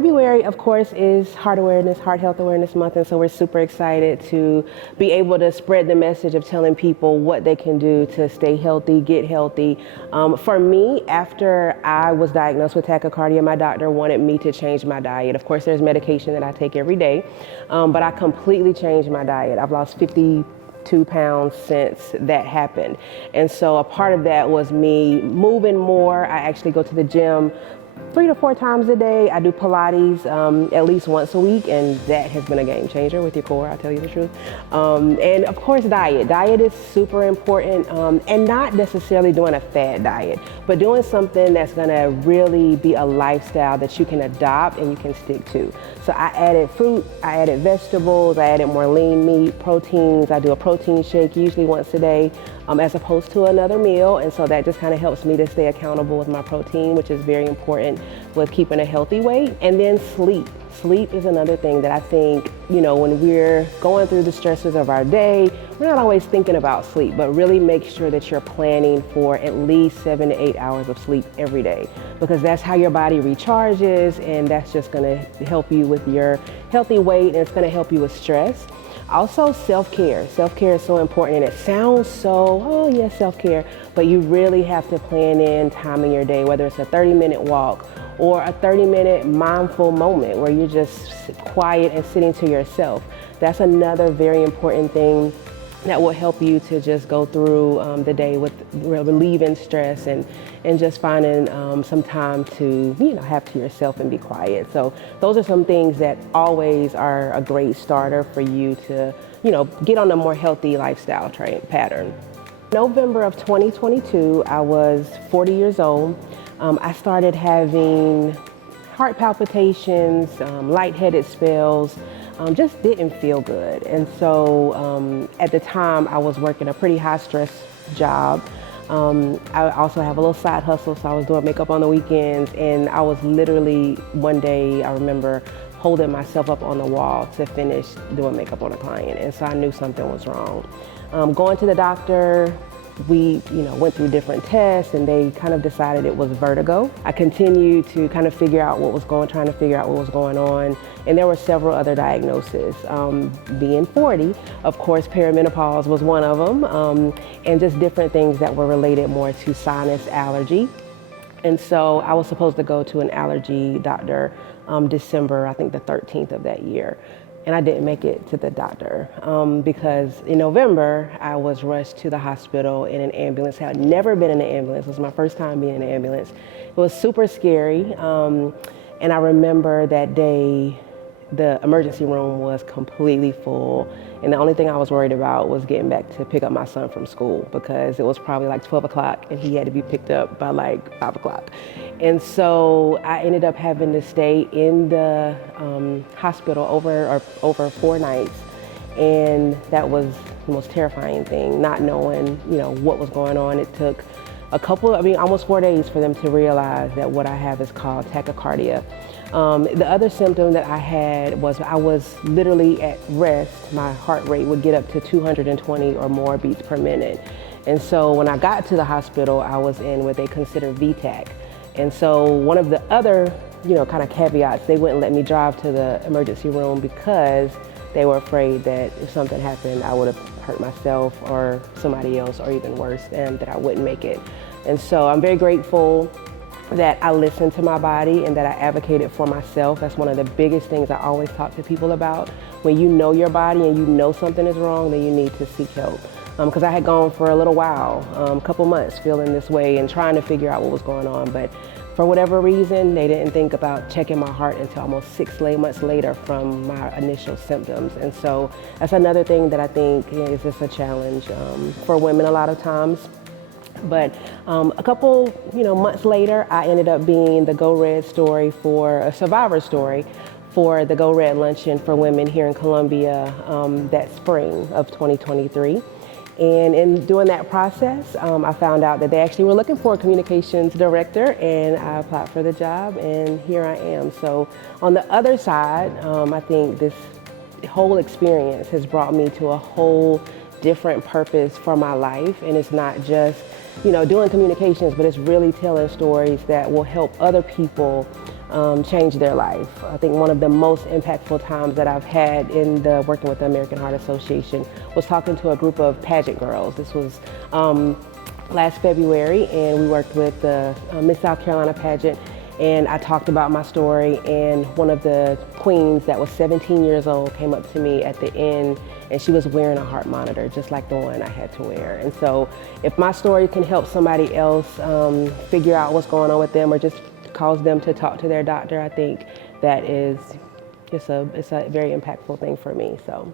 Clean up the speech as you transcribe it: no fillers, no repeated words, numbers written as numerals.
February, of course, is Heart Health Awareness Month, and so we're super excited to be able to spread the message of telling people what they can do to stay healthy, get healthy. For me, after I was diagnosed with tachycardia, my doctor wanted me to change my diet. Of course, there's medication that I take every day, but I completely changed my diet. I've lost 52 pounds since that happened. And so a part of that was me moving more. I actually go to the gym 3 to 4 times a day. I do Pilates at least once a week, and that has been a game changer with your core, I'll tell you the truth. And of course, diet. Diet is super important, and not necessarily doing a fad diet, but doing something that's gonna really be a lifestyle that you can adopt and you can stick to. So I added fruit, I added vegetables, I added more lean meat, proteins. I do a protein shake usually once a day, as opposed to another meal. And so that just kind of helps me to stay accountable with my protein, which is very important with keeping a healthy weight. And then sleep. Sleep is another thing that I think, when we're going through the stresses of our day, we're not always thinking about sleep, but really make sure that you're planning for at least 7 to 8 hours of sleep every day, because that's how your body recharges, and that's just gonna help you with your healthy weight, and it's gonna help you with stress. Also, self-care. Self-care is so important, and it sounds so, oh yeah, self-care, but you really have to plan in time in your day, whether it's a 30-minute walk or a 30-minute mindful moment where you're just quiet and sitting to yourself. That's another very important thing that will help you to just go through the day with relieving stress and just finding some time to have to yourself and be quiet. So those are some things that always are a great starter for you to get on a more healthy lifestyle pattern. November of 2022, I was 40 years old. I started having heart palpitations, lightheaded spells, just didn't feel good. And so at the time I was working a pretty high stress job. I also have a little side hustle, so I was doing makeup on the weekends, and I was literally one day, I remember holding myself up on the wall to finish doing makeup on a client, and so I knew something was wrong. Going to the doctor, we went through different tests, and they kind of decided it was vertigo. I continued to kind of trying to figure out what was going on, and there were several other diagnoses. Being 40, of course, perimenopause was one of them, and just different things that were related more to sinus allergy. And so I was supposed to go to an allergy doctor December, I think the 13th of that year. And I didn't make it to the doctor because in November, I was rushed to the hospital in an ambulance. I had never been in an ambulance. It was my first time being in an ambulance. It was super scary. And I remember that day, the emergency room was completely full. And the only thing I was worried about was getting back to pick up my son from school, because it was probably like 12 o'clock and he had to be picked up by like 5 o'clock. And so I ended up having to stay in the hospital over 4 nights. And that was the most terrifying thing, not knowing, what was going on. It took almost 4 days for them to realize that what I have is called tachycardia. The other symptom that I had was I was literally at rest. My heart rate would get up to 220 or more beats per minute. And so when I got to the hospital, I was in what they consider VTAC. And so one of the other, kind of caveats, they wouldn't let me drive to the emergency room because they were afraid that if something happened, I would have hurt myself or somebody else, or even worse, and that I wouldn't make it. And so I'm very grateful that I listened to my body and that I advocated for myself. That's one of the biggest things I always talk to people about. When you know your body and you know something is wrong, then you need to seek help. Because I had gone for a little while, a couple months feeling this way and trying to figure out what was going on. But for whatever reason, they didn't think about checking my heart until almost 6 months later from my initial symptoms. And so that's another thing that I think is just a challenge for women a lot of times. But a couple, months later, I ended up being the Go Red story for a survivor story for the Go Red Luncheon for Women here in Columbia that spring of 2023. And in doing that process, I found out that they actually were looking for a communications director, and I applied for the job, and here I am. So on the other side, I think this whole experience has brought me to a whole different purpose for my life. And it's not just doing communications, but it's really telling stories that will help other people change their life. I think one of the most impactful times that I've had in the working with the American Heart Association was talking to a group of pageant girls. This was last February, and we worked with the Miss South Carolina pageant, and I talked about my story, and one of the queens that was 17 years old came up to me at the end, and she was wearing a heart monitor just like the one I had to wear. And so if my story can help somebody else figure out what's going on with them, or just cause them to talk to their doctor, I think that is it's a very impactful thing for me. So.